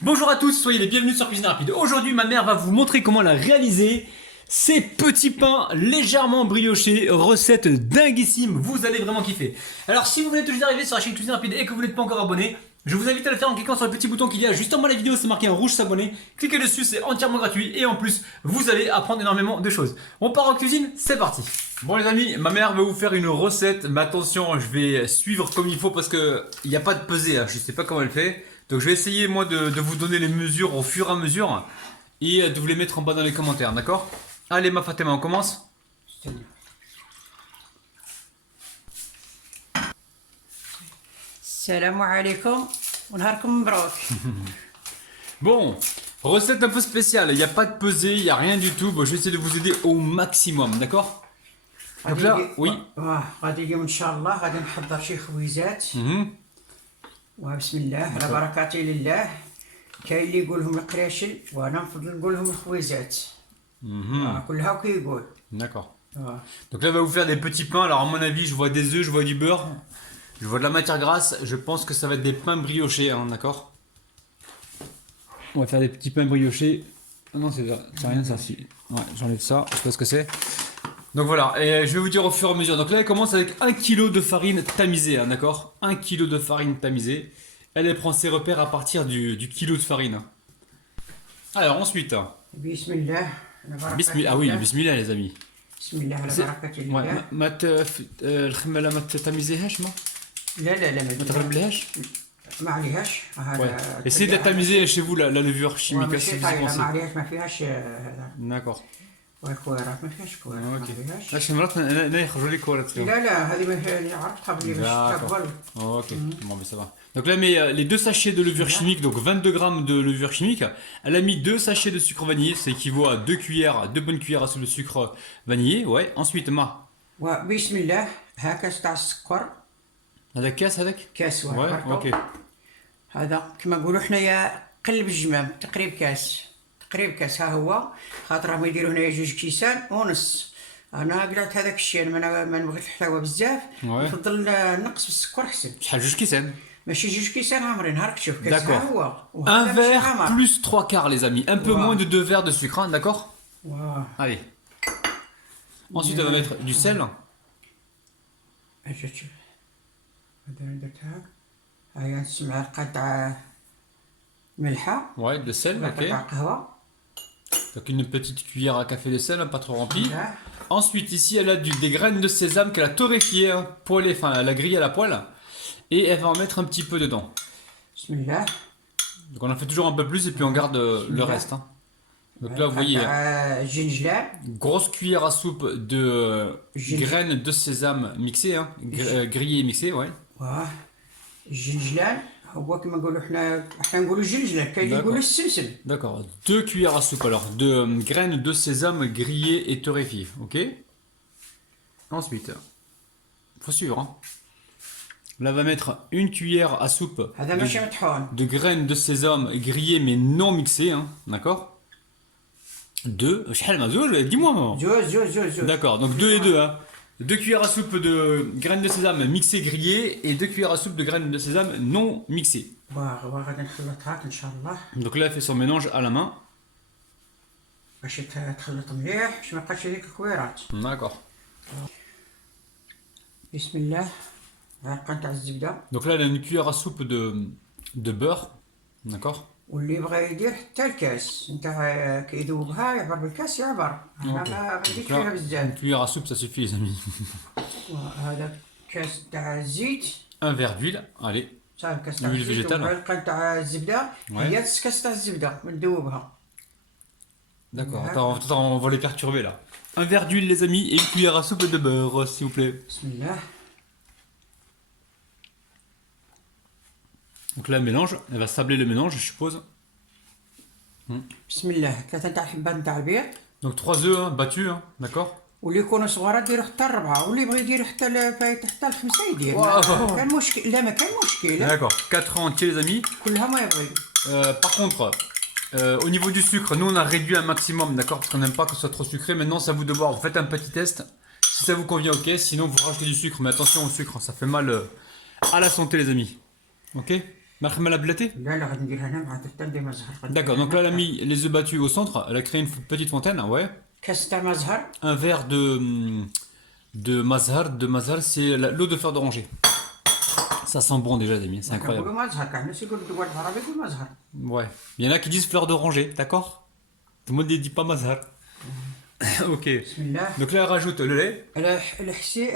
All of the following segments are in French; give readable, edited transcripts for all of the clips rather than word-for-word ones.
Bonjour à tous, soyez les bienvenus sur Cuisine Rapide. Aujourd'hui, ma mère va vous montrer comment elle a réalisé ces petits pains légèrement briochés, recette dinguissime, vous allez vraiment kiffer. Alors si vous venez tout juste d'arriver sur la chaîne Cuisine Rapide et que vous n'êtes pas encore abonné, je vous invite à le faire en cliquant sur le petit bouton qu'il y a juste en bas de la vidéo, c'est marqué en rouge s'abonner. Cliquez dessus, c'est entièrement gratuit et en plus, vous allez apprendre énormément de choses. On part en cuisine, c'est parti. Bon les amis, ma mère va vous faire une recette, mais attention, je vais suivre comme il faut parce que il n'y a pas de pesée, hein. Je sais pas comment elle fait. Donc je vais essayer moi de vous donner les mesures au fur et à mesure et de vous les mettre en bas dans les commentaires, d'accord? Allez ma Fatima, on commence. Salam alaikum, ونهاركم مبروك. Bon, recette un peu spéciale, il n'y a pas de pesée, il n'y a rien du tout. Bon, je vais essayer de vous aider au maximum, d'accord? Donc là, oui. غادي اليوم ان شاء الله غادي نحضر شي خويزات. وبسم الله على بركة لله. كاين اللي يقولهم القراشل وانا نفضل نقولهم الخويزات. كلها وكيقول. D'accord. Donc là, elle va vous faire des petits pains. Alors, à mon avis, je vois des œufs, je vois du beurre, je vois de la matière grasse. Je pense que ça va être des pains briochés, hein, d'accord? On va faire des petits pains briochés. Ah non, c'est rien ça. Si. Ouais, j'enlève ça. Je sais pas ce que c'est. Donc voilà, et je vais vous dire au fur et à mesure. Donc là, elle commence avec 1 kg de farine tamisée, hein, d'accord? 1 kg de farine tamisée. Elle prend ses repères à partir du kilo de farine. Alors ensuite. بسم الله. Ah oui, bismillah les amis. بسم الله على بركة Ouais, الله. الخمالة ما تتميزيهاش ما لا ما تغلبلهاش. ما عليهاش. Ouais. Essayez de la tamiser chez vous, la levure chimique, si vous y ما pensez. عليهاش ما فيهاش هذا. D'accord. والكويرات ما فيهاش كويرات ما فيهاش. Là, مرات أنا يخرجوا لي كورات. لا هذه ما فيها عرفتها بلي باش تقبل. Ok, bon, mais ça va. Donc là, elle met les 2 sachets de levure chimique, donc 22 grammes de levure chimique. Elle a mis 2 sachets de sucre vanillé, ça équivaut à 2 cuillères, 2 bonnes cuillères à soupe de sucre vanillé. Ouais. Ensuite, وبسم الله ها كاس تاع السكر. هذاك كاس هذاك؟ كاس Ouais, واحد. ok. هذا كما نقولوا حنايا قلب الجمام تقريب كاس. تقريب كاس ها هو خاطر راهم يديروا هنايا 2 كيسان ونص. انا قلعت هذاك الشيء انا ما نبغيش الحلاوه بزاف. نفضل نقص بالسكر احسن. شحال 2 كيسان؟ ماشي 2 كيسان عامرين نهارك تشوف كاس ها هو. Un verre plus 3 quarts les amis, un peu moins de 2 verres de sucre, hein, d'accord? Allez. Ensuite on va mettre du sel. اجي شوف هذا درتها هاي نسمع قطعه ملحه. Ouais, de sel, ok. قطعه قهوه. Donc une petite cuillère à café de sel, hein, pas trop remplie. Ensuite ici elle a des graines de sésame qu'elle a torréfiées, hein, poêlées, enfin elle a grillé à la poêle. Et elle va en mettre un petit peu dedans. بسم الله. Donc on en fait toujours un peu plus et puis on garde le reste. Hein. Donc là vous voyez, جنجلان. grosse cuillère à soupe de graines de sésame mixées, hein, grillées et mixées, ouais. الجنجلان هو كما نقولوا حنا نقولوا جنجلان كاين اللي يقولوا السمسم. D'accord, 2 cuillères à soupe alors de graines de sésame grillées et torréfiées, ok. Ensuite, faut suivre. Hein. Là on va mettre une cuillère à soupe هذا ماشي مطحون. de graines de sésame grillées mais non mixées, hein, d'accord. 2, dis-moi maman. زوز. D'accord, donc 2 et 2, hein. 2 cuillères à soupe de graines de sésame mixées grillées et 2 cuillères à soupe de graines de sésame non mixées. غادي نخلطها ان شاء الله Donc là elle fait son mélange à la main. باش تخلط مليح باش ما يبقاش هذيك الكويرات. D'accord. بسم الله. غنقطع تاع الزبده. Donc là elle a une cuillère à soupe de beurre. D'accord. واللي بغى يدير حتى الكاس نتاع كيذوبها يعبر بالكاس يعبر. انا ما بديتش فيها Une بزاف. cuillère à soupe ça suffit les amis. هذا كاس تاع الزيت. Un verre d'huile, allez. صافي كاس تاع L'huile الزيت végétale. ومعلقه تاع الزبده. هي كاس تاع الزبده ندوبها. D'accord, attends, on va les perturber là. Un verre d'huile les amis et une cuillère à soupe de beurre s'il vous plaît. بسم الله. Donc là elle mélange, elle va sabler le mélange je suppose. بسم الله. 3 تاع الحبات نتاع البيض. Donc 3 œufs hein, battus, hein, d'accord. واللي يكونوا صغار يديروا حتى 4 واللي يبغي يدير حتى فايت حتى 5 يدير. واو. كان مشكل لا ما كان مشكل. D'accord, 4 œufs entiers les amis. كلها ما يبغي. Par contre, au niveau du sucre, nous on a réduit un maximum, d'accord, parce qu'on n'aime pas que ce soit trop sucré. Maintenant, c'est à vous de voir. Vous faites un petit test. Si ça vous convient, ok. Sinon, vous rajoutez du sucre. Mais attention au sucre, ça fait mal à la santé, les amis. Ok. Markham la blatée. لا لا غادي نديرها هنا مع حتى ندير مع الزهر. D'accord, donc là elle a mis les œufs battus au centre, elle a créé une petite fontaine, ouais. كاس تاع مع زهر. Un verre de mazhar, c'est l'eau de fleur d'oranger. Ça sent bon déjà les amis, c'est incroyable. كنقولوا مع زهر كاع الناس يقولوا الدول العربية يقولوا مع زهر. Ouais, il y en a qui disent fleur d'oranger, d'accord? Tout le monde ne dit pas mazhar. Ok. بسم الله. Donc là elle rajoute le lait. الحليب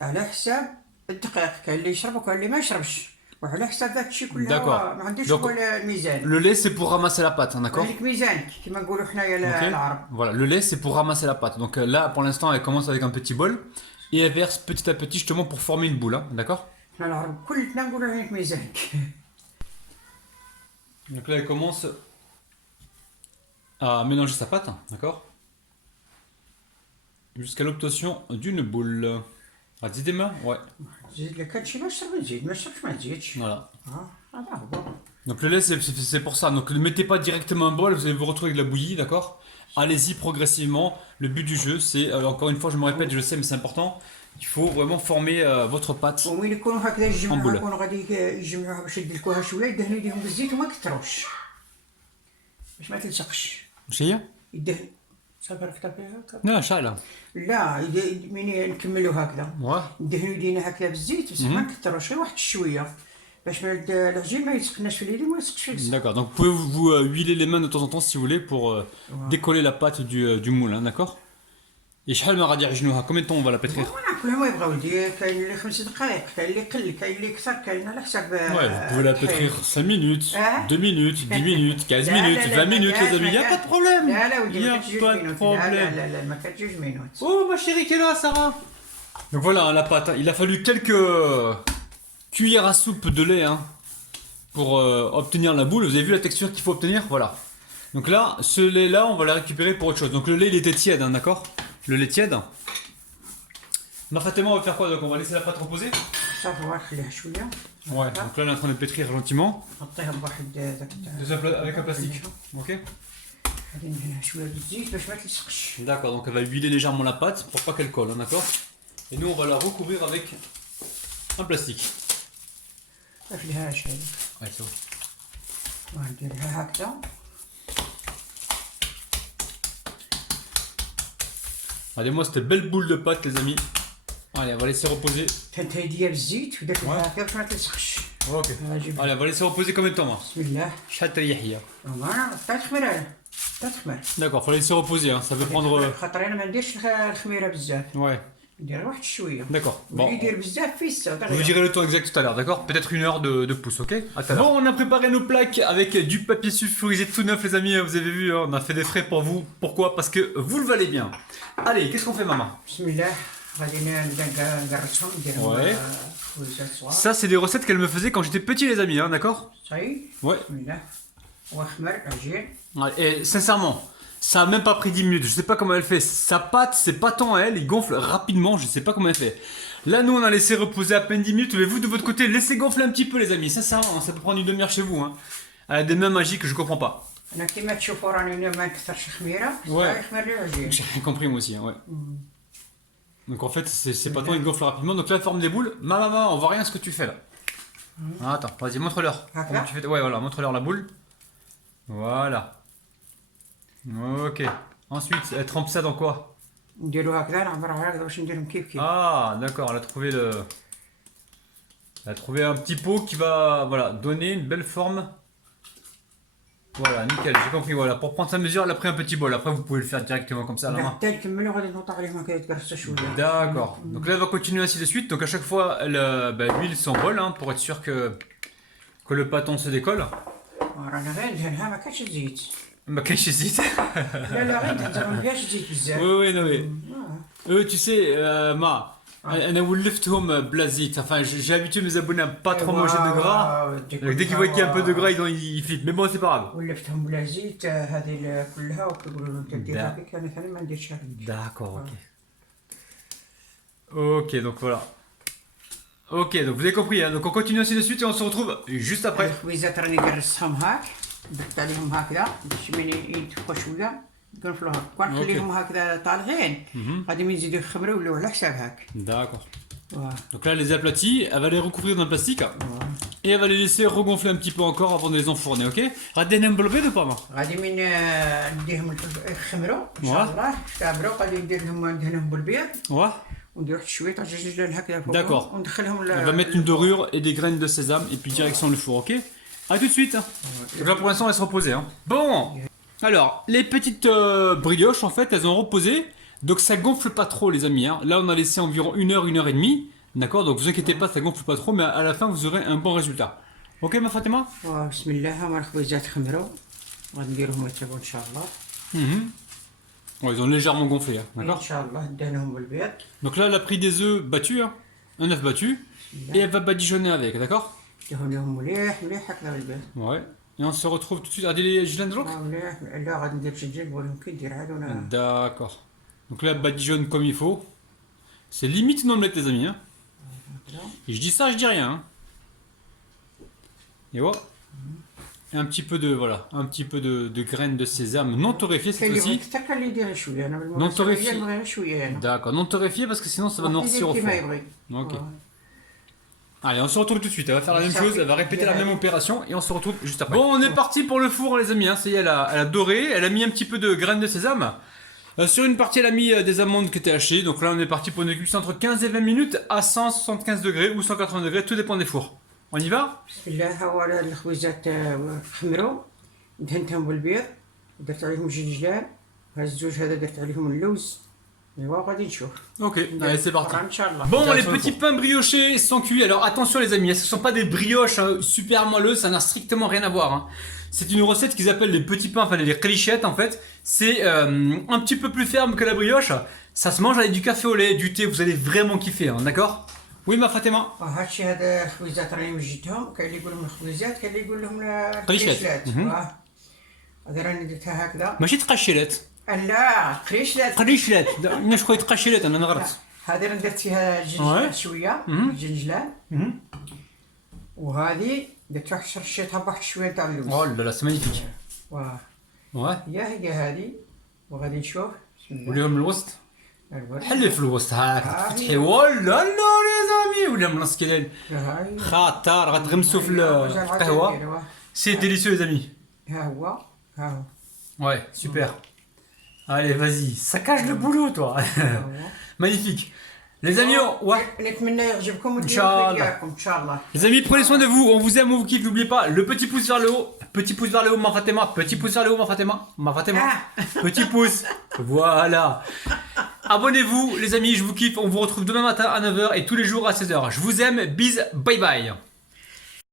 على حساب الدقيق، كاين اللي يشرب وكاين اللي ما يشربش، وعلى حساب ذاك الشيء كله. D'accord. ما عنديش Donc, هو الميزان. Le lait c'est pour ramasser la pâte, hein, d'accord? هذيك ميزان كيما نقولوا حنايا Ok. العرب. Voilà, le lait c'est pour ramasser la pâte. Donc là pour l'instant elle commence avec un petit bol et elle verse petit à petit justement pour former une boule, hein, d'accord? حنا العرب كلنا نقولوا عليك ميزان. Donc là elle commence à mélanger sa pâte, d'accord? Jusqu'à l'obtention d'une boule. Ah, dis des mains? Ouais, زيد لك هادشي ما يشرب نزيد، ما يشربش ما تزيدش. voilà. هذا هو. Donc le lait c'est pour ça. Donc ne mettez pas directement un bol, vous allez vous retrouver avec de la bouillie, d'accord? Allez-y progressivement. Le but du jeu c'est, encore une fois je me répète, je sais mais c'est important, il faut vraiment former votre pâte. وين يكونوا هكذا يجمعوها أمبولة. يكونوا غادي يجمعوها باش يدلكوها شويه يدهنوا يديهم بالزيت وما يكثروش باش ما تلصقش. مش هي؟ يدهن صافي رفدها فيها هكا. لا شايلة. لا مين نكملوا هكذا Ouais. ندهنوا يدينا هكذا بالزيت بصح ما نكثروش غير واحد شويه باش ما العجين ما يسخناش في اليدين وما يسقش في الزيت. D'accord, donc vous pouvez vous huiler les mains de temps en temps si vous voulez pour décoller la pâte du moule, hein, d'accord? Et شحال ما غادي يعجنوها؟ Combien de temps on va la pétrir? وانا كل ما يبغى ولدي كاين اللي 5 دقائق كاين اللي قل كاين اللي كثر كاين على حساب. Ouais, vous pouvez la pétrir 5 minutes, Hein? 2 minutes, 10 minutes, 15 لا، لا، minutes, لا، 20 ما minutes les كانش- amis, y a pas de problème. لا لا ولدي Y ما a كانتش جوج pas de مينوت. لا problème. لا لا ما كانتش جوج مينوت. Oh ma chérie qui est là Sarah. Donc voilà la pâte, il a fallu quelques cuillères à soupe de lait hein, pour obtenir la boule. Vous avez vu la texture qu'il faut obtenir? Voilà. Donc là, ce lait là on va le récupérer pour autre chose. Donc le lait il était tiède hein, d'accord? Le lait tiède. Ma Fatima on va faire quoi? Donc on va laisser la pâte reposer? صافي نخليها شويه. Ouais. Donc là on est en train de pétrir gentiment. نحطيها بواحد ذاك Avec un plastique. Ok. غادي ندهنها شويه بالزيت باش ما تلصقش. D'accord, donc elle va huiler légèrement la pâte pour pas qu'elle colle, hein, d'accord? Et nous on va la recouvrir avec un plastique. ما فيهاش هذيك. Ouais, c'est bon. ونديرها هكذا. Regardez-moi cette belle boule de pâte les amis. Allez, on va laisser reposer. كانت هاديه بالزيت ودرت Ouais. لها هكذا باش ما تلصقش. Ok. جيب. Allez, on va laisser reposer combien de temps moi? بسم الله. شحال تريح هي. انا حطيت خميره. حطيت خميره. D'accord, faut la laisser reposer, hein. Ça peut prendre. خاطر انا ما نديرش الخميره بزاف. Ouais, ندير واحد شويه. d'accord. Bon. واللي يدير بزاف فيسا. Je vous dirai le temps exact tout à l'heure, d'accord? Peut-être 1 heure de pouce, ok? À tout à l'heure. Bon, on a préparé nos plaques avec du papier sulfurisé tout neuf, les amis. Vous avez vu, hein, on a fait des frais pour vous. Pourquoi? Parce que vous le valez bien. Allez, qu'est-ce qu'on fait, maman? بسم الله. غادي نبدا نقرصهم نديرهم Ouais. خويزات صغار. Ça, c'est des recettes qu'elle me faisait quand j'étais petit, les amis, hein, d'accord? صاي. Ouais. بسم الله. وخمر عجين. Ouais, et sincèrement, ça a même pas pris 10 minutes. Je sais pas comment elle fait. Sa pâte, c'est pas tant à elle, il gonfle rapidement. Je sais pas comment elle fait. Là, nous, on a laissé reposer à peine 10 minutes. Mais vous, de votre côté, laissez gonfler un petit peu, les amis. Sincèrement, ça peut prendre une demi-heure chez vous. Hein. Elle a des mains magiques que je comprends pas. انا كيما تشوفوا راني ما نكثرش خميره. Ouais. خمر لي العجين. J'ai rien compris, moi aussi. Hein, ouais. Donc, en fait, c'est pas tant, il gonfle rapidement. Donc, là, elle forme des boules. Maman, on voit rien ce que tu fais là. Ah, attends, vas-y, montre-leur. Ah, Comment là tu fais. Ouais, voilà, montre-leur la boule. Voilà. Ok. Ensuite, elle trempe ça dans quoi? نديرو هكذا نعبروا هكذا باش نديرهم كيف كيف. Ah, d'accord, elle a trouvé le. Elle a trouvé un petit pot qui va voilà, donner une belle forme. Voilà, nickel, j'ai compris. Voilà, pour prendre sa mesure, elle a pris un petit bol. Après, vous pouvez le faire directement comme ça à la main. حتى نكملوا غادي نحط عليهم هكذا يتقرصوا شويه. D'accord. Donc là, elle va continuer ainsi de suite. Donc à chaque fois, elle huile son bol hein, pour être sûr que le pâton se décolle. رانا غير ندهنها ما كانش زيت. Bah, qu'est-ce que j'hésite. لا لا غير ندهنها ما فيهاش زيت بزاف. Oui, oui, non, mais. Eux, tu sais, Ma. أنا ولفتهم بلا زيت. Enfin, j'ai habitué mes abonnés à pas trop manger de gras. Dès qu'ils voient qu'il y a un peu de gras, ils flippent. Mais bon, c'est pas grave. ولفتهم بلا زيت هذه كلها وكيقولوا لهم انت دير هكاك انا ثاني ما نديرش هكاك. D'accord, ok. Ok, donc voilà. Ok, donc vous avez compris. Hein. Donc on continue ainsi de suite et on se retrouve juste après. الخبيزات راني قرصتهم هاك درت عليهم هكذا باش من يتفقوا شويه نقنفلوها كون نخليهم هكذا طالعين غادي من نزيدو يخمروا ولاو على حساب هاك. D'accord. واه. Donc là, elle les a aplatis. Elle va les recouvrir dans le plastique. واه. Et elle va les laisser regonfler un petit peu encore avant de les enfourner, ok? غادي نديرهم بالبيض ou pas moi? غادي من نديهم يخمروا ان شاء الله كابروا غادي ندير لهم ندهنهم بالبيض Ouais. وندير واحد شويه تاع الجلال هكذا فوق D'accord. وندخلهم On va mettre une dorure et des graines de sésame et puis direction le four, ok? A tout de suite. Donc là pour l'instant elle se reposer. Hein. Bon. Alors les petites brioches en fait elles ont reposé. Donc ça gonfle pas trop les amis. Hein. Là on a laissé environ 1 heure et demie. D'accord? Donc vous inquiétez pas, ça gonfle pas trop, mais à la fin vous aurez un bon résultat. Ok ma Fatima? بسم الله هما الخبيزات خمروا غادي نديرهم يطيبوا ان شاء الله Mhm. Bon, ils ont légèrement gonflé, hein. ان D'accord? شاء الله ندهنهم بالبيض Donc là elle a pris des œufs battus, hein. Un œuf battu, et elle va badigeonner avec, d'accord? ندهنهم مليح مليح هكذا بالبيض Ouais. Et on se retrouve tout de suite. Regardez les gilets de l'autre. مليح لا غادي ندير جنجل نقولهم كي دير عاد وانا D'accord. Donc là, elle badigeonne comme il faut. C'est limite non mettre les amis. Hein. Et je dis ça, je dis rien. Hein. Et voilà. Et un petit peu de voilà, un petit peu de graines de sésame non torréfiées cette كاين اللي fois-ci. بغيت حتى كان اللي يديرها شويه انا Non torréfié. نبغيها شويه انا D'accord, non torréfiées parce que sinon ça va noircir au كيما four. يبغي Ok. Allez, on se retrouve tout de suite. Elle va faire la même chose, elle va répéter la même opération et on se retrouve juste après. Bon, on est parti pour le four, les amis. Hein. Ça y est, elle a doré, elle a mis un petit peu de graines de sésame. Sur une partie, elle a mis des amandes qui étaient hachées. Donc là, on est parti pour une cuisson entre 15 et 20 minutes à 175 degrés ou 180 degrés, tout dépend des fours. On y va? بسم الله ها هو الخبيزات خمروا دهنتهم بالبيض درت عليهم جنجلان هاد الزوج هذا درت عليهم اللوز ايوا غادي نشوف Ok, allez, c'est parti. ان شاء الله Bon, les petits pains briochés sont cuits. Alors attention les amis, ce ne sont pas des brioches super moelleuses, ça n'a strictement rien à voir. Hein. C'est une recette qu'ils appellent les petits pains, enfin les clichettes en fait. C'est un petit peu plus ferme que la brioche. Ça se mange avec du café au lait, du thé, vous allez vraiment kiffer, hein, d'accord? Oui ma Fatima? هادشي هذا الخبيزات راني وجدتهم كاين اللي يقول لهم الخبيزات كاين اللي يقول لهم قريشلات. هذا راني درتها هكذا ماشي تقشلت. لا قريشلات قريشلات. الناس شويه تقشلت انا نغلط. هذه راني درت فيها الجنجلان شويه الجنجلان وهذه درت واحد رشيتها بواحد شويه تاع اللوز Oh là là, c'est magnifique. واه Ouais. هي هذه وغادي نشوف بسم الله واليوم الوسط. الورد. حلي في الوسط هاك تفتحي ولا لا لي زامي ولا منص كذا هاي خاطر غتغمسوا في القهوه. C'est délicieux les amis. ها هو ها Ouais, super. Allez, vas-y, ça cache le boulot, toi. هو Magnifique. Les amis, ouais. نتمنى يعجبكم إن شاء وديروا الله. في دياركم ان شاء الله Les amis, prenez soin de vous. On vous aime, on vous kiffe. N'oubliez pas le petit pouce vers le haut. Petit pouce vers le haut, ma Fatima. Petit pouce vers le haut, ma Fatima. Ma Fatima. Petit pouce. Voilà. Abonnez-vous, les amis. Je vous kiffe. On vous retrouve demain matin à 9h et tous les jours à 16h. Je vous aime. Bis. Bye bye.